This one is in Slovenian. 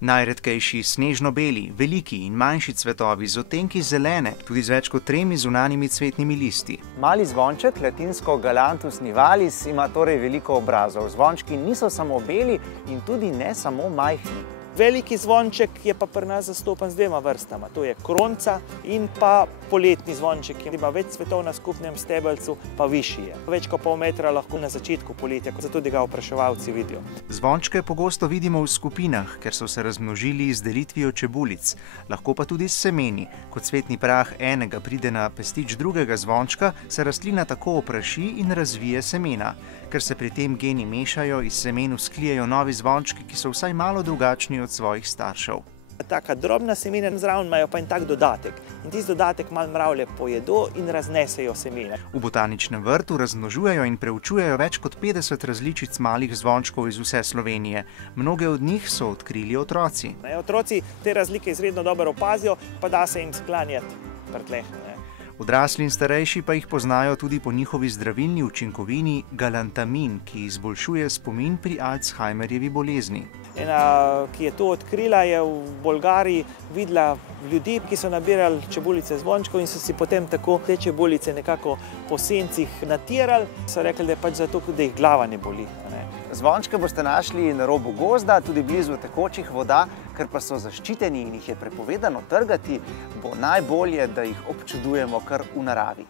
Najredkejši snežno-beli, veliki in manjši cvetovi z odtenki zelene, tudi z več kot 3 zunanjimi cvetnimi listi. Mali zvonček, latinsko Galanthus nivalis, ima torej veliko obrazov. Zvončki niso samo beli in tudi ne samo majhni. Veliki zvonček je pa pri nas zastopan z 2 vrstama. To je kronca in pa poletni zvonček, ki ima več cvetov na skupnem stebelcu, pa višji je. Več kot pol metra lahko na začetku poletja, zato tudi ga opraševalci vidijo. Zvončke pogosto vidimo v skupinah, ker so se razmnožili z delitvijo čebulic, lahko pa tudi s semeni. Ko cvetni prah enega pride na pestič drugega zvončka, se rastlina tako opraši in razvije semena. Ker se pri tem geni mešajo, iz semen vzklijejo novi zvončki, ki so vsaj malo drugačni od svojih staršev. Taka drobna semena zraven imajo pa en tak dodatek. In tisti dodatek malo mravlje pojedo in raznesejo semena. V botaničnem vrtu razmnožujejo in preučujejo več kot 50 različic malih zvončkov iz vse Slovenije. Mnoge od njih so odkrili otroci. Otroci te razlike izredno dobro opazijo, pa da se jim sklanjati pri tleh. Odrasli in starejši pa jih poznajo tudi po njihovi zdravilni učinkovini galantamin, ki izboljšuje spomin pri Alzheimerjevi bolezni. Ena, ki je to odkrila, je v Bolgariji videla ljudi, ki so nabirali čebulice zvončkov in so si potem tako te čebulice nekako po sencih natirali. So rekli, da je pač zato, da jih glava ne boli. Zvončke boste našli na robu gozda, tudi blizu tekočih voda, ker pa so zaščiteni in jih je prepovedano trgati, bo najbolje, da jih občudujemo kar v naravi.